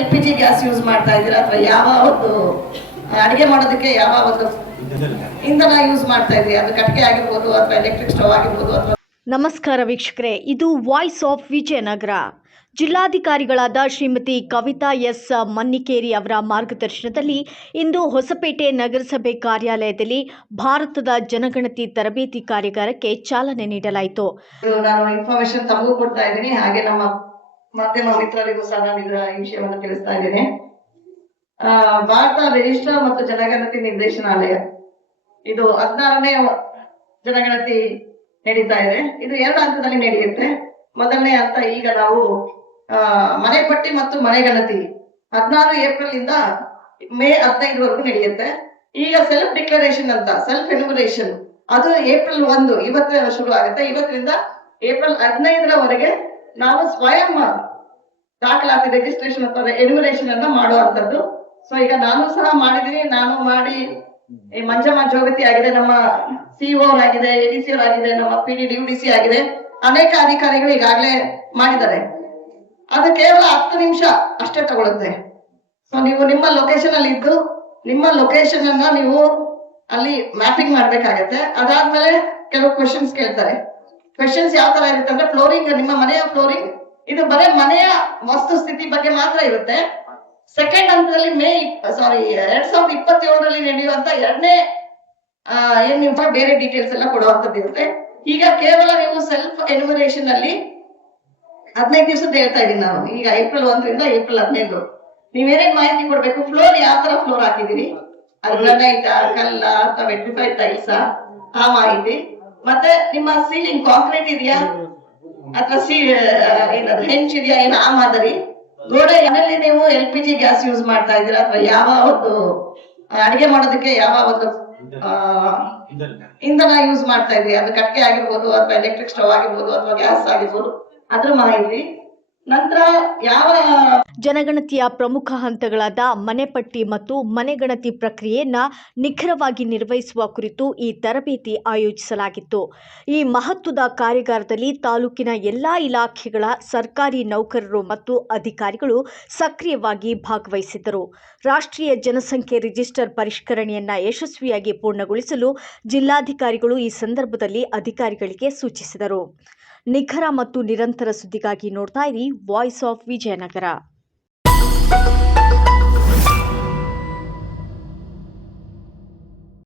LPG gas use ಮಾಡ್ತಾ ಇದ್ದೀರಾ ಅಥವಾ ಯಾವ ಒಂದು ಅಡಿಗೆ ಮಾಡೋದಕ್ಕೆ ಯಾವ ಒಂದು ಇಂಧನ ಯೂಸ್ ಮಾಡ್ತಾ ಇದ್ದೀರಾ, ಅದು ಕಟ್ಟಿಗೆ ಆಗಿರ್ಬೋದು ಅಥವಾ ಎಲೆಕ್ಟ್ರಿಕ್ ಸ್ಟವ್ ಆಗಿರ್ಬೋದು ಅಥವಾ. ನಮಸ್ಕಾರ ವೀಕ್ಷಕರೇ, ಇದು ವಾಯ್ಸ್ ಆಫ್ ವಿಜಯನಗರ. ಜಿಲ್ಲಾಧಿಕಾರಿಗಳಾದ ಶ್ರೀಮತಿ ಕವಿತಾ ಎಸ್ ಮನ್ನಿಕೇರಿ ಅವರ ಮಾರ್ಗದರ್ಶನದಲ್ಲಿ ಇಂದು ಹೊಸಪೇಟೆ ನಗರಸಭೆ ಕಾರ್ಯಾಲಯದಲ್ಲಿ ಭಾರತದ ಜನಗಣತಿ ತರಬೇತಿ ಕಾರ್ಯಾಗಾರಕ್ಕೆ ಚಾಲನೆ ನೀಡಲಾಯಿತು. ನಾನು ಇನ್ಫಾರ್ಮೇಶನ್ ತಮಗೂ ಕೊಡ್ತಾ ಇದ್ದೀನಿ, ಹಾಗೆ ನಮ್ಮ ಮಾಧ್ಯಮ ಮಿತ್ರರಿಗೂ ಸಹ ನಾನು ಇದರ ಈ ವಿಷಯವನ್ನು ತಿಳಿಸ್ತಾ ಇದ್ದೇನೆ. ಭಾರತ ರಿಜಿಸ್ಟರ್ ಮತ್ತು ಜನಗಣತಿ ನಿರ್ದೇಶನಾಲಯ ಇದು 16ನೇ ಜನಗಣತಿ ನಡೀತಾ ಇದೆ. ಇದು 2 ಹಂತದಲ್ಲಿ ನಡೆಯುತ್ತೆ. ಮೊದಲನೇ ಹಂತ ಈಗ ನಾವು ಮನೆ ಪಟ್ಟಿ ಮತ್ತು ಮನೆಗಣತಿ 16 ಏಪ್ರಿಲ್ ಇಂದ ಮೇ 15 ನಡೆಯುತ್ತೆ. ಈಗ ಸೆಲ್ಫ್ ಡಿಕ್ಲರೇಷನ್ ಅಂತ ಸೆಲ್ಫ್ ಎನ್ಯುಮರೇಷನ್ ಅದು ಏಪ್ರಿಲ್ 1 ಇವತ್ತೇ ಶುರು ಆಗುತ್ತೆ. ಇವತ್ತರಿಂದ ಏಪ್ರಿಲ್ 15 ನಾವು ಸ್ವಯಂ ದಾಖಲಾತಿ ರಿಜಿಸ್ಟ್ರೇಷನ್ ಅಥವಾ ಎನ್ಯುಮರೇಷನ್ ಅನ್ನ ಮಾಡುವಂತದ್ದು. ಸೊ ಈಗ ನಾನು ಸಹ ಮಾಡಿದೀನಿ. ನಾನು ಮಾಡಿ ಮಂಜಮ್ಮ ಜೋಗತಿ ಆಗಿದೆ, ನಮ್ಮ ಸಿಒ ಆಗಿದೆ, ಎಡಿಸಿ ಆಗಿದೆ, ನಮ್ಮ PD DUDC ಆಗಿದೆ, ಅನೇಕ ಅಧಿಕಾರಿಗಳು ಈಗಾಗಲೇ ಮಾಡಿದ್ದಾರೆ. ಅದು ಕೇವಲ 10 ನಿಮಿಷ ಅಷ್ಟೇ ತಗೊಳುತ್ತೆ. ಸೊ ನೀವು ನಿಮ್ಮ ಲೊಕೇಶನ್ ಅಲ್ಲಿ ಇದ್ದು ನಿಮ್ಮ ಲೊಕೇಶನ್ ಅನ್ನ ನೀವು ಅಲ್ಲಿ ಮ್ಯಾಪಿಂಗ್ ಮಾಡ್ಬೇಕಾಗತ್ತೆ. ಅದಾದ್ಮೇಲೆ ಕೆಲವು ಕ್ವೆಶನ್ಸ್ ಕೇಳ್ತಾರೆ. ಕ್ವೆಶನ್ಸ್ ಯಾವ ತರ ಇರುತ್ತೆ ಅಂದ್ರೆ, ಫ್ಲೋರಿಂಗ್, ನಿಮ್ಮ ಮನೆಯ ಫ್ಲೋರಿಂಗ್, ಇದು ಬರೀ ಮನೆಯ ವಸ್ತುಸ್ಥಿತಿ ಬಗ್ಗೆ ಮಾತ್ರ ಇರುತ್ತೆ. ಸೆಕೆಂಡ್ ಹಂತದಲ್ಲಿ 2027 ನಡೆಯುವಂತ 2ನೇ ಏನ್ ಬೇರೆ ಡೀಟೇಲ್ಸ್ ಎಲ್ಲ ಕೊಡುವಂತದ್ದು ಇರುತ್ತೆ. ಈಗ ಕೇವಲ ನೀವು ಸೆಲ್ಫ್ ಎನ್ಯುಮರೇಷನ್ ಅಲ್ಲಿ 15 ದಿವಸದ ಹೇಳ್ತಾ ಇದೀನಿ ನಾನು. ಈಗ ಏಪ್ರಿಲ್ 1 ಏಪ್ರಿಲ್ 15 ನೀವೇನೇನ್ ಮಾಹಿತಿ ಕೊಡ್ಬೇಕು, ಫ್ಲೋರ್ ಯಾವ ತರ ಫ್ಲೋರ್ ಹಾಕಿದೀರಿ, ಅದು ಗ್ರಾನೈಟ್, ಕಲ್ಲ ಅಥವಾ ವೆಟ್ರಿಫೈಡ್ ಟೈಲ್ಸ್, ಆ ಮಾಹಿತಿ. ಮತ್ತೆ ನಿಮ್ಮ ಸೀಲಿಂಗ್ ಕಾಂಕ್ರೀಟ್ ಇದೆಯಾ ಅಥವಾ ಹೆಂಚ್ ಇದೆಯಾ, ಏನು ಆ ಮಾದರಿ. ಗೋಡೆ ಮನೆಯಲ್ಲಿ ನೀವು LPG ಗ್ಯಾಸ್ ಯೂಸ್ ಮಾಡ್ತಾ ಇದ್ದೀರಾ ಅಥವಾ ಯಾವ ಒಂದು ಅಡಿಗೆ ಮಾಡೋದಕ್ಕೆ ಯಾವ ಒಂದು ಇಂಧನ ಯೂಸ್ ಮಾಡ್ತಾ ಇದ್ದೀರಾ, ಅದು ಕಟ್ಟಿಗೆ ಆಗಿರ್ಬೋದು ಅಥವಾ ಎಲೆಕ್ಟ್ರಿಕ್ ಸ್ಟವ್ ಆಗಿರ್ಬೋದು ಅಥವಾ ಗ್ಯಾಸ್ ಆಗಿರ್ಬೋದು, ಅದ್ರ ಮಾಹಿತಿ. ನಂತರ ಯಾವ ಜನಗಣತಿಯ ಪ್ರಮುಖ ಹಂತಗಳಾದ ಮನೆಪಟ್ಟಿ ಮತ್ತು ಮನೆಗಣತಿ ಪ್ರಕ್ರಿಯೆಯನ್ನ ನಿಖರವಾಗಿ ನಿರ್ವಹಿಸುವ ಕುರಿತು ಈ ತರಬೇತಿ ಆಯೋಜಿಸಲಾಗಿತ್ತು. ಈ ಮಹತ್ವದ ಕಾರ್ಯಾಗಾರದಲ್ಲಿ ತಾಲೂಕಿನ ಎಲ್ಲಾ ಇಲಾಖೆಗಳ ಸರ್ಕಾರಿ ನೌಕರರು ಮತ್ತು ಅಧಿಕಾರಿಗಳು ಸಕ್ರಿಯವಾಗಿ ಭಾಗವಹಿಸಿದ್ದರು. ರಾಷ್ಟ್ರೀಯ ಜನಸಂಖ್ಯೆ ರಿಜಿಸ್ಟರ್ ಪರಿಷ್ಕರಣೆಯನ್ನ ಯಶಸ್ವಿಯಾಗಿ ಪೂರ್ಣಗೊಳಿಸಲು ಜಿಲ್ಲಾಧಿಕಾರಿಗಳು ಈ ಸಂದರ್ಭದಲ್ಲಿ ಅಧಿಕಾರಿಗಳಿಗೆ ಸೂಚಿಸಿದರು. ನಿಖರ ಮತ್ತು ನಿರಂತರ ಸುದ್ದಿಗಾಗಿ ನೋಡ್ತಾ ಇರಿ ವಾಯ್ಸ್ ಆಫ್ ವಿಜಯನಗರ.